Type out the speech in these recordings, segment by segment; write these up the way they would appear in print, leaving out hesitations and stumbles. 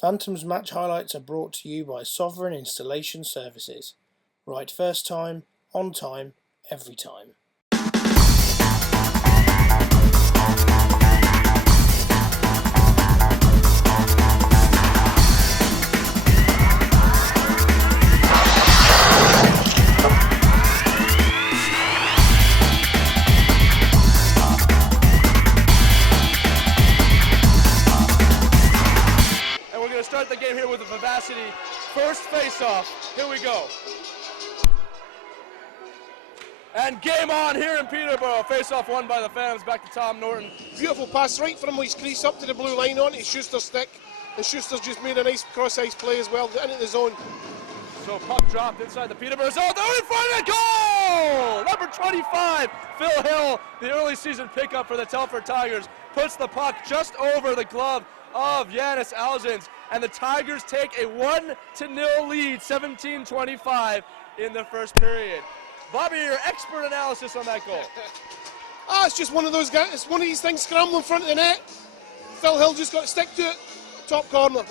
Phantoms match highlights are brought to you by Sovereign Installation Services. Right first time, on time, every time. Start the game here with a vivacity. First face-off. Here we go. And game on here in Peterborough. Face-off won by the Phantoms. Back to Tom Norton. Beautiful pass right from his crease up to the blue line on his Schuster's stick. And Schuster's just made a nice cross-ice play as well, into the zone. So puck dropped inside the Peterborough zone. They're in front of the goal! Number 25, Phil Hill, the early season pickup for the Telford Tigers, puts the puck just over the glove of Yanis Alzins, and the Tigers take a 1-0 lead, 17-25 in the first period. Bobby, your expert analysis on that goal. It's just one of those guys. It's one of these things scrambling in front of the net. Phil Hill just got to stick to it. Top corner.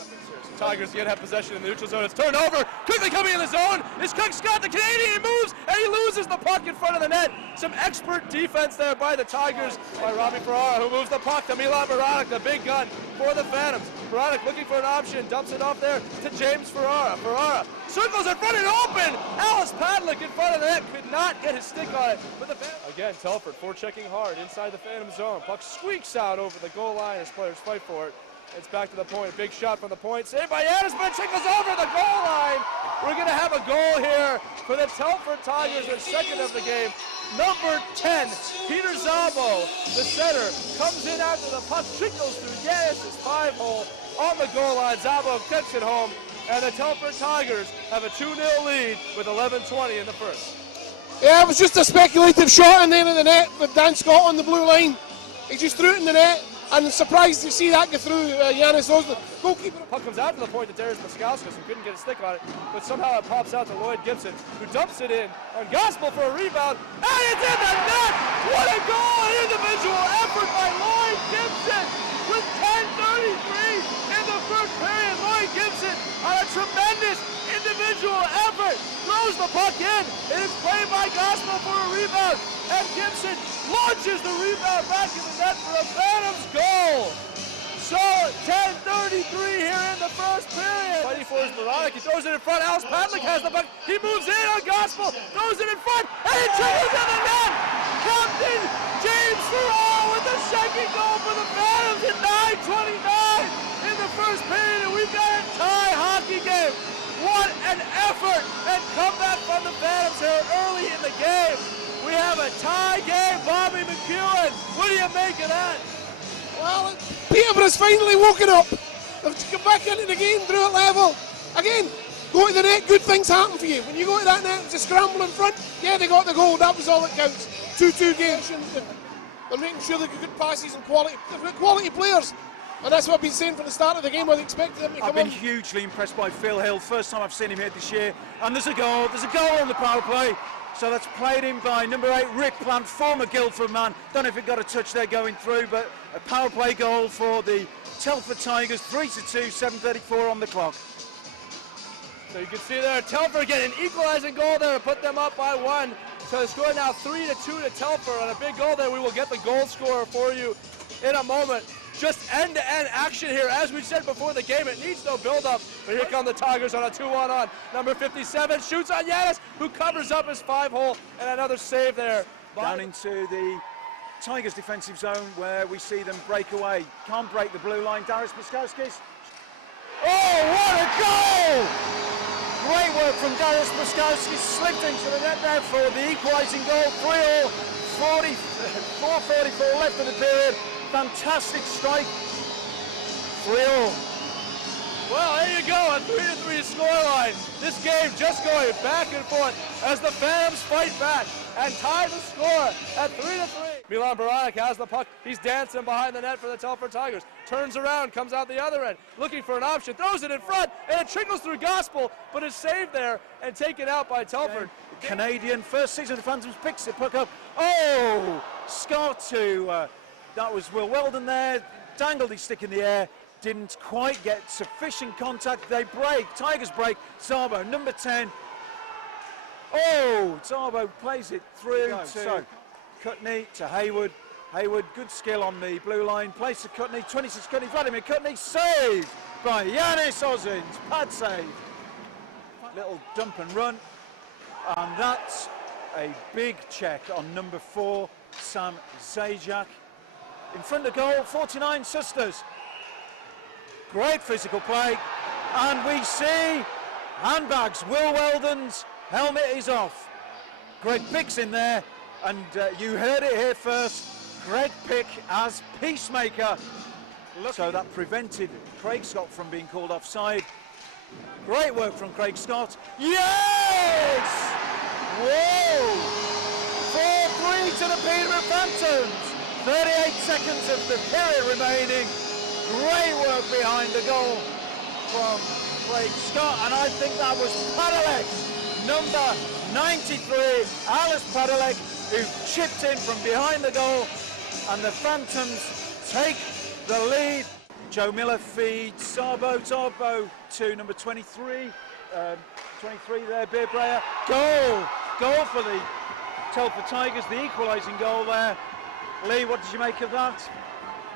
Tigers again have possession in the neutral zone. It's turned over. Quickly coming in the zone is Cook Scott, the Canadian. He moves and he loses the puck in front of the net. Some expert defense there by the Tigers, by Robbie Ferrara, who moves the puck to Milan Baranek, the big gun for the Phantoms. Baranek looking for an option, dumps it off there to James Ferrara. Ferrara circles in front and open. Alice Padlick in front of the net, could not get his stick on it. But the Phantoms, again, Telford forechecking hard inside the Phantom zone. Puck squeaks out over the goal line as players fight for it. It's back to the point. Big shot from the point. Saved by Yanis, but tickles over the goal line. We're going to have a goal here for the Telford Tigers, their second of the game. Number 10, Peter Zabo, the center, comes in after the puck trickles through Yanis' 5-hole on the goal line. Zabo gets it home, and the Telford Tigers have a 2-0 lead with 11:20 in the first. Yeah, it was just a speculative shot in there in the net with Dan Scott on the blue line. He just threw it in the net. And surprised to see that go through Yanis Osman. Goalkeeper. Puck comes out to the point to Darius Paskauskas, who couldn't get a stick on it, but somehow it pops out to Lloyd Gibson, who dumps it in on Gospel for a rebound, and it's in the net! What a goal! An individual effort by Lloyd Gibson with 10:33 in the first period. Lloyd Gibson on a tremendous individual effort throws the puck in, and it's played by Gospel for a rebound, and Gibson launches the rebound back in the net for a Phantoms goal. So 10:33 here in the first period. Fighting for his Baranek, he throws it in front. Alice Padlick has the puck. He moves in on Gospel, throws it in front, and it trickles in the net. Captain James Farrar with the second goal for the Phantoms at 9:29 in the first period, and we've got a tie hockey game. What an effort and comeback from the Phantoms here early in the game. We have a tie game. Bobby McEwen, what do you make of that? Well, Peterborough's finally woken up. They've come back into the game, drew it level. Again, go to the net, good things happen for you. When you go to that net, it's a scramble in front. Yeah, they got the goal, that was all that counts. 2-2 games. They're making sure they get good passes and quality. They've got quality players. And that's what I've been saying from the start of the game. I expected them to come on. I've been hugely impressed by Phil Hill. First time I've seen him here this year. And there's a goal. There's a goal on the power play. So that's played in by number 8, Rick Plant, former Guildford man. Don't know if it got a touch there going through, but a power play goal for the Telford Tigers. 3-2, 7:34 on the clock. So you can see there, Telford get an equalizing goal there to put them up by 1. So the score now 3-2 to Telford on a big goal there. We will get the goal scorer for you in a moment. Just end-to-end action here. As we said before the game, it needs no build-up. But here come the Tigers on a 2-1-on. Number 57 shoots on Yanis, who covers up his 5-hole, and another save there. Down into the Tigers defensive zone where we see them break away. Can't break the blue line. Darius Paskauskas. Oh, what a goal! Great work from Darius Paskauskas. Slipped into the net there for the equalising goal. 3-all. 4:44 left in the period. Fantastic strike. 3-all. Well, there you go, a 3-3 scoreline. This game just going back and forth as the Phantoms fight back and tie the score at 3-3. Milan Baranek has the puck. He's dancing behind the net for the Telford Tigers. Turns around, comes out the other end, looking for an option, throws it in front, and it trickles through Gospel, but is saved there and taken out by Telford. Canadian, first season of the Phantoms, picks the puck up. Oh, Scott to, that was Will Weldon there, dangled his stick in the air, didn't quite get sufficient contact. They break, Tigers break. Zabo, number 10. Oh, Zabo plays it through to Cutney, to Hayward. Hayward, good skill on the blue line, plays to Cutney, 26 Cutney, Vladimir Cutney, saved by Yanis Ozins, pad save. Little dump and run, and that's a big check on number 4, Sam Zajac. In front of goal, 49 Sisters. Great physical play, and we see handbags. Will Weldon's helmet is off. Greg Pick's in there, and you heard it here first. Greg Pick as peacemaker. So that prevented Craig Scott from being called offside. Great work from Craig Scott. Yes! Whoa! 4-3 to the Peterborough Phantoms. 38 seconds of the period remaining. Great work behind the goal from Craig Scott, and I think that was Padalek, number 93, Alice Padalek, who chipped in from behind the goal, and the Phantoms take the lead. Joe Miller feeds Zabo to number 23, 23 there, Beer Breyer. Goal for the Telford Tigers, the equalising goal there. Lee, what did you make of that?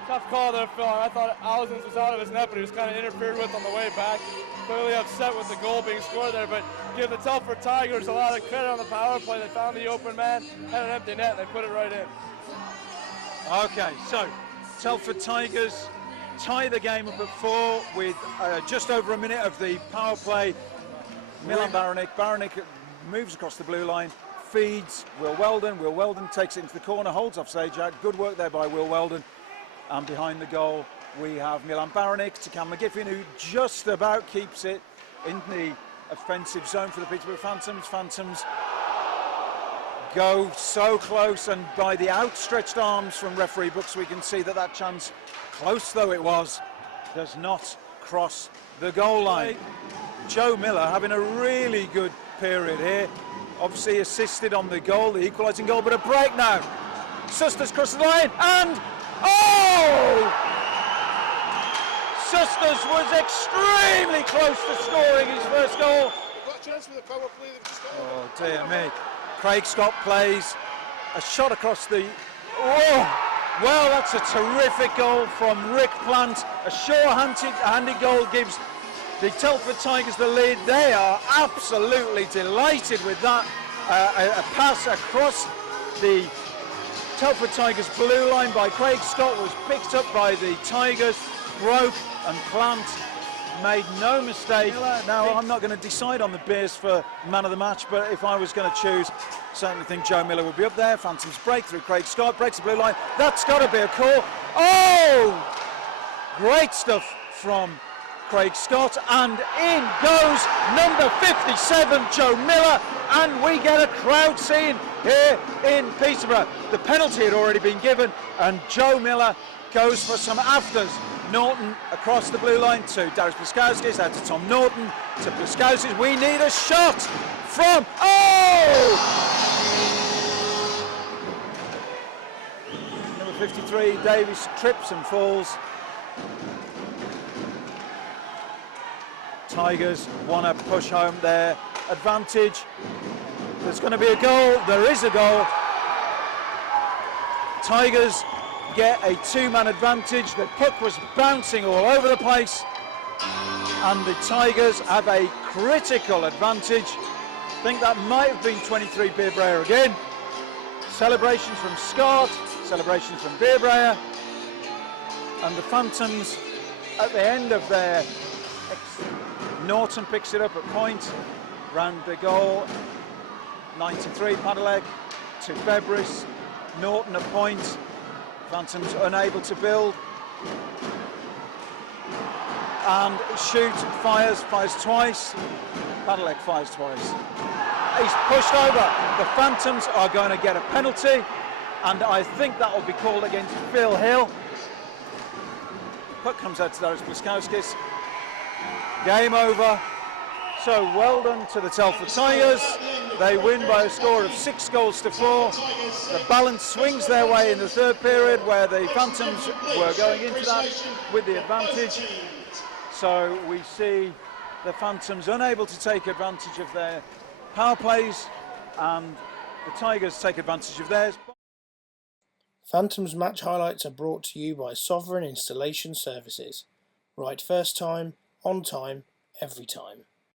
Tough call there, Phil. I thought Ozins was out of his net, but he was kind of interfered with on the way back. Clearly upset with the goal being scored there, but give the Telford Tigers a lot of credit on the power play. They found the open man, had an empty net, and they put it right in. Okay, so Telford Tigers tie the game up at 4 with just over a minute of the power play. Milan Baranik moves across the blue line, feeds Will Weldon. Will Weldon takes it into the corner, holds off Zajac. Good work there by Will Weldon. And behind the goal, we have Milan Baranik to Cam McGiffin, who just about keeps it in the offensive zone for the Peterborough Phantoms. Phantoms go so close, and by the outstretched arms from referee books, we can see that that chance, close though it was, does not cross the goal line. Joe Miller having a really good period here. Obviously assisted on the goal, the equalising goal, but a break now. Sisters cross the line, and oh! Sisters was extremely close to scoring his first goal. Got a chance with the power play that just got Oh dear me. Craig Scott plays a shot across the... Oh! Well, that's a terrific goal from Rick Plant. A sure-handed goal gives the Telford Tigers the lead. They are absolutely delighted with that. A pass across the Telford Tigers blue line by Craig Scott was picked up by the Tigers, broke, and Plant made no mistake. Now, I'm not going to decide on the beers for man of the match, but if I was going to choose, certainly think Joe Miller would be up there. Phantoms break through Craig Scott, breaks the blue line. That's got to be a call. Oh! Great stuff from Craig Scott, and in goes number 57, Joe Miller, and we get a crowd scene here in Peterborough. The penalty had already been given, and Joe Miller goes for some afters. Norton across the blue line to Darius Plaskowskis, out to Tom Norton, to Plaskowskis. We need a shot from, oh! Number 53, Davies trips and falls. Tigers want to push home their advantage. There's going to be a goal. There is a goal. Tigers get a two-man advantage. The puck was bouncing all over the place, and the Tigers have a critical advantage. I think that might have been 23 Beer Breyer again. Celebrations from Scott, celebrations from Beer Breyer, and the Phantoms at the end of their... Norton picks it up at point, round the goal, 93 Padalek to Febris, Norton at point, Phantoms unable to build, and shoot, fires twice, Padalek fires twice. He's pushed over, the Phantoms are going to get a penalty, and I think that will be called against Phil Hill. Puck comes out to Darius Plaskowskis. Game over. So well done to the Telford Tigers. They win by a score of 6 goals to 4. The balance swings their way in the third period, where the Phantoms were going into that with the advantage. So we see the Phantoms unable to take advantage of their power plays, and the Tigers take advantage of theirs. Phantoms match highlights are brought to you by Sovereign Installation Services. Right first time, on time, every time.